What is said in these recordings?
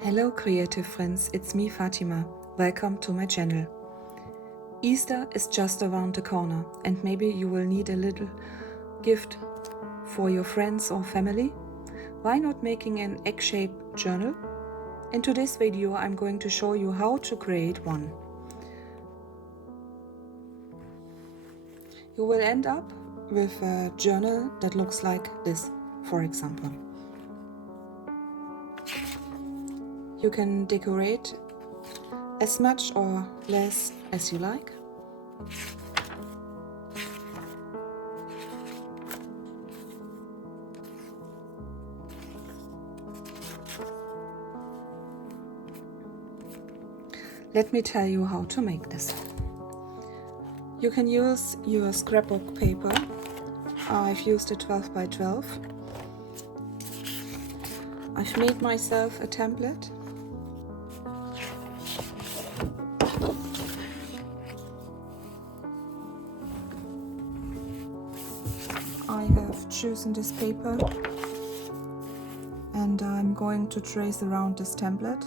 Hello creative friends, it's me Fatima. Welcome to my channel. Easter is just around the corner and maybe you will need a little gift for your friends or family. Why not making an egg-shaped journal? In today's video I'm going to show you how to create one. You will end up with a journal that looks like this, for example. You can decorate as much or less as you like. Let me tell you how to make this. You can use your scrapbook paper. I've used a 12 by 12. I've made myself a template. I have chosen this paper and I'm going to trace around this template.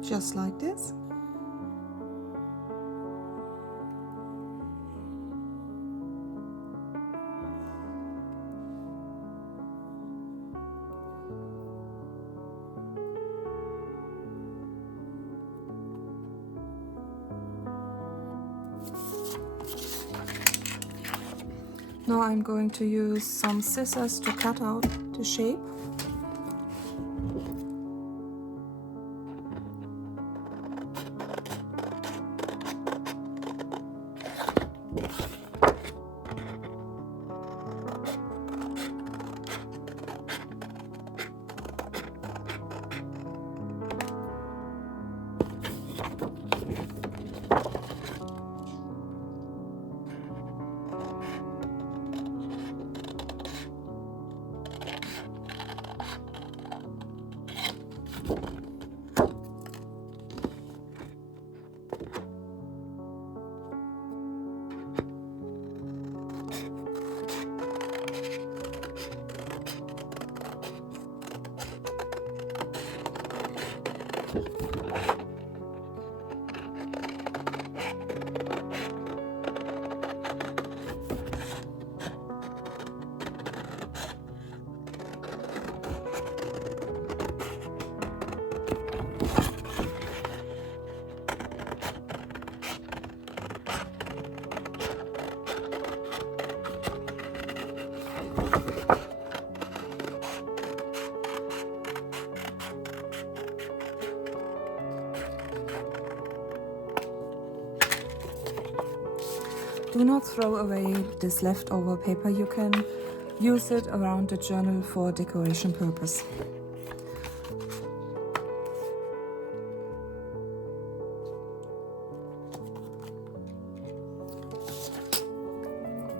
Just like this. Now I'm going to use some scissors to cut out the shape. Do not throw away this leftover paper. You can use it around the journal for decoration purpose.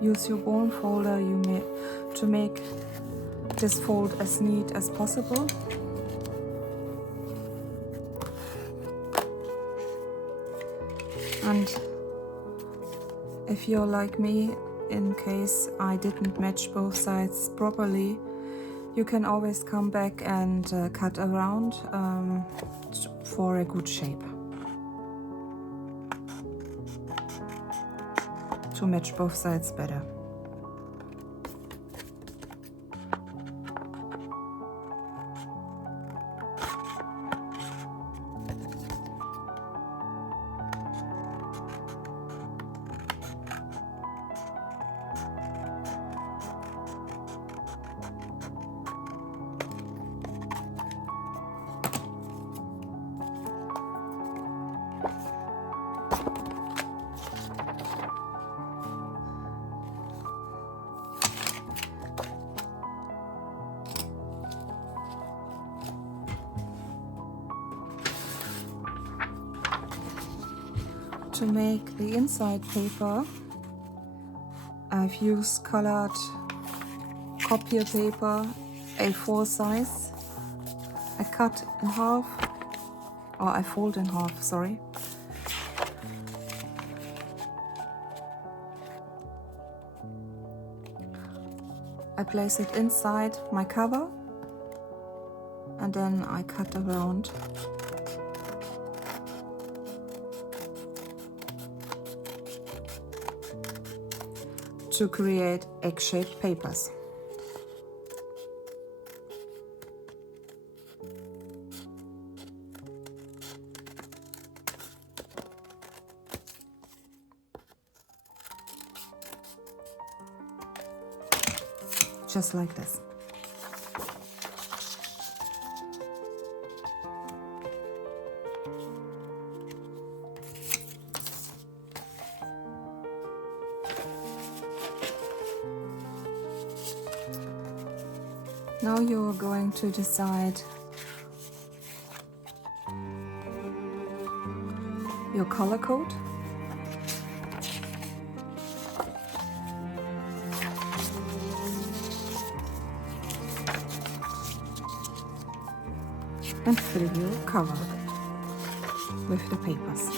Use your bone folder to make this fold as neat as possible. And if you're like me, in case I didn't match both sides properly, you can always come back and cut around for a good shape to match both sides better. To make the inside paper, I've used colored copier paper A4 size. I cut in half or I fold in half, sorry. I place it inside my cover and then I cut around. To create egg-shaped papers. Just like this. Now you're going to decide your color code. And fill your cover with the papers.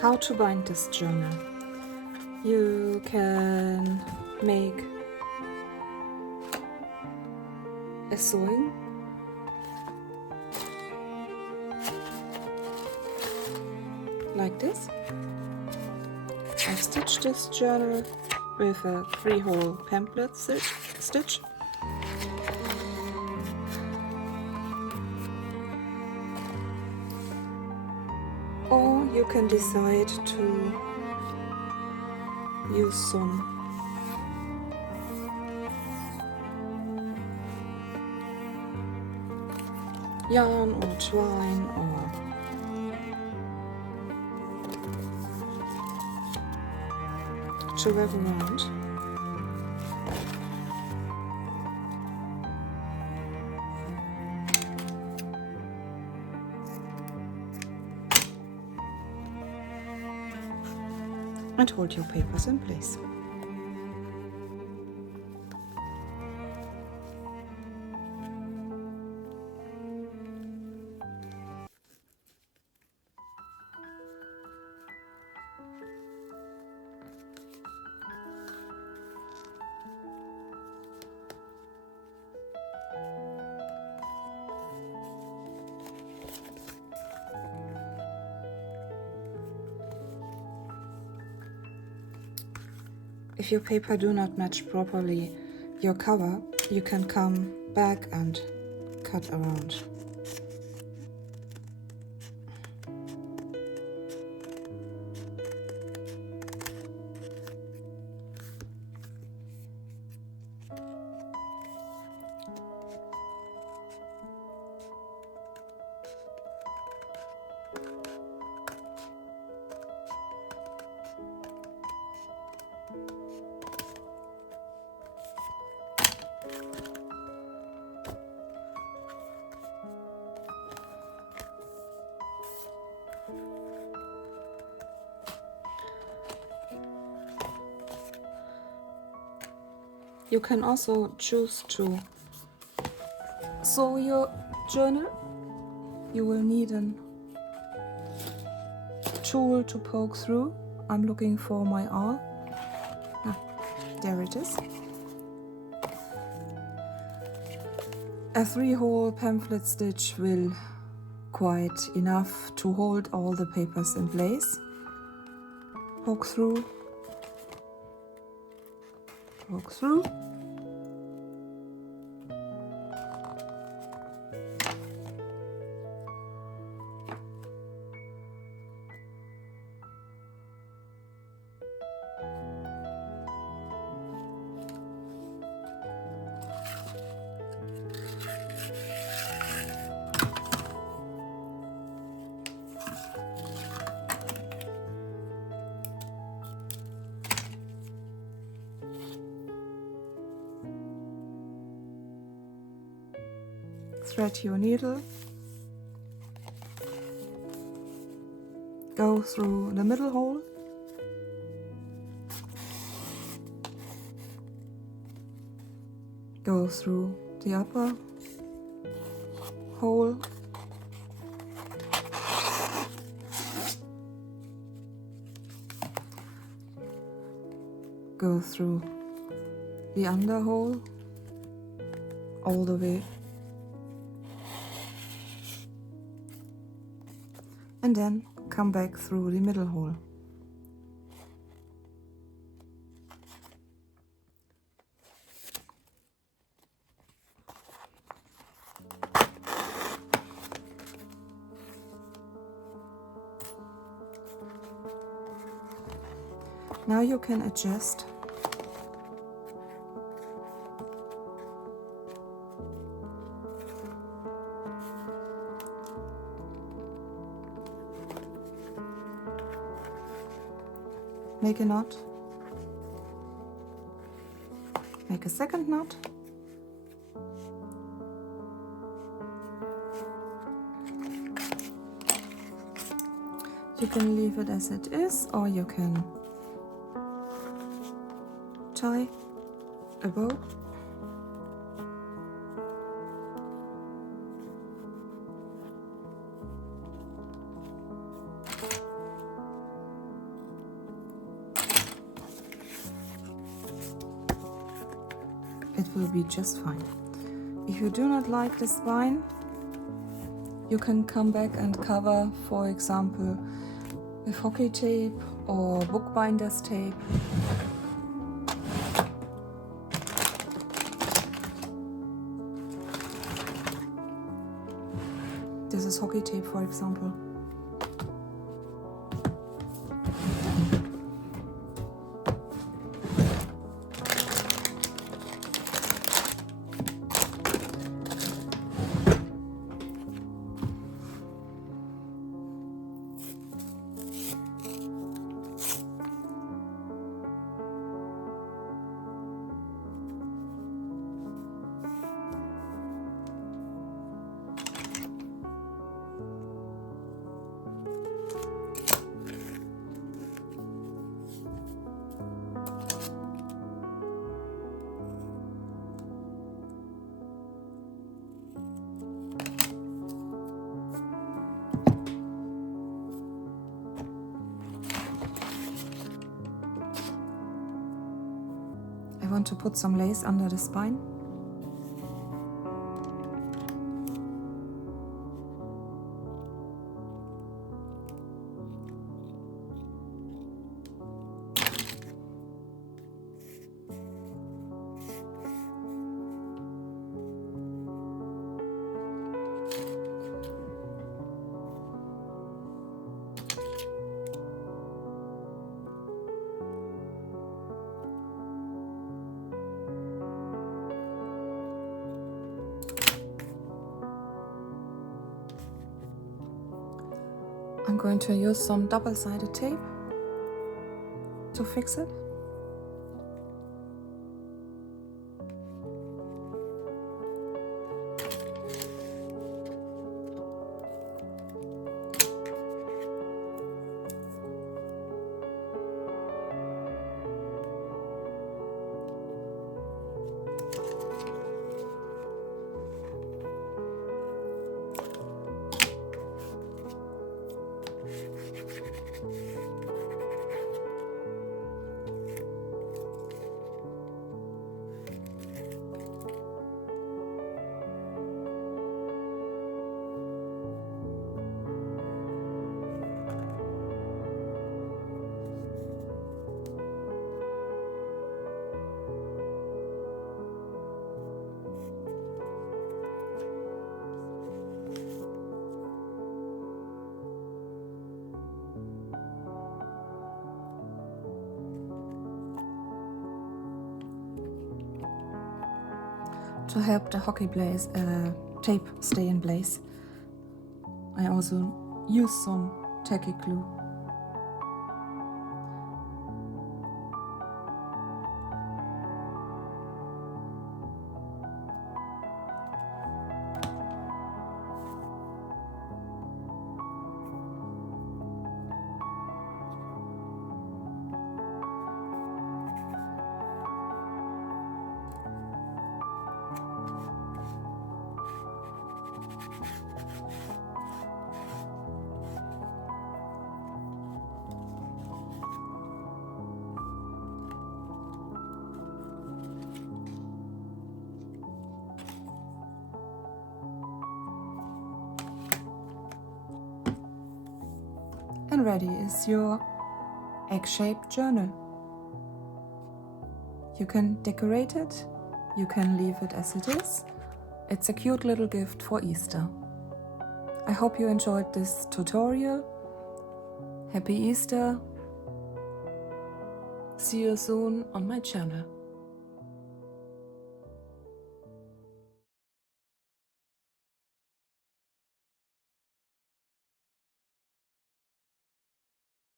How to bind this journal. You can make a sewing like this. I've stitched this journal with a 3-hole pamphlet stitch. Or you can decide to use some yarn or twine or to wrap around. And hold your papers in place. If your paper do not match properly your cover, you can come back and cut around. You can also choose to sew your journal. You will need a tool to poke through. I'm looking for my awl. There it is. A 3-hole pamphlet stitch will quite enough to hold all the papers in place. Poke through. Poke through. thread your needle, go through the middle hole, go through the upper hole, go through the under hole all the way, and then come back through the middle hole. Now you can adjust make a knot, make a second knot, you can leave it as it is, or you can tie a bow. It will be just fine. If you do not like the spine, you can come back and cover, for example, with hockey tape or bookbinder's tape. This is hockey tape, for example. I want to put some lace under the spine. I'm going to use some double-sided tape to fix it. To help the hockey tape stay in place, I also use some tacky glue. And ready is your egg-shaped journal. You can decorate it, you can leave it as it is. It's a cute little gift for Easter. I hope you enjoyed this tutorial. Happy Easter! See you soon on my channel.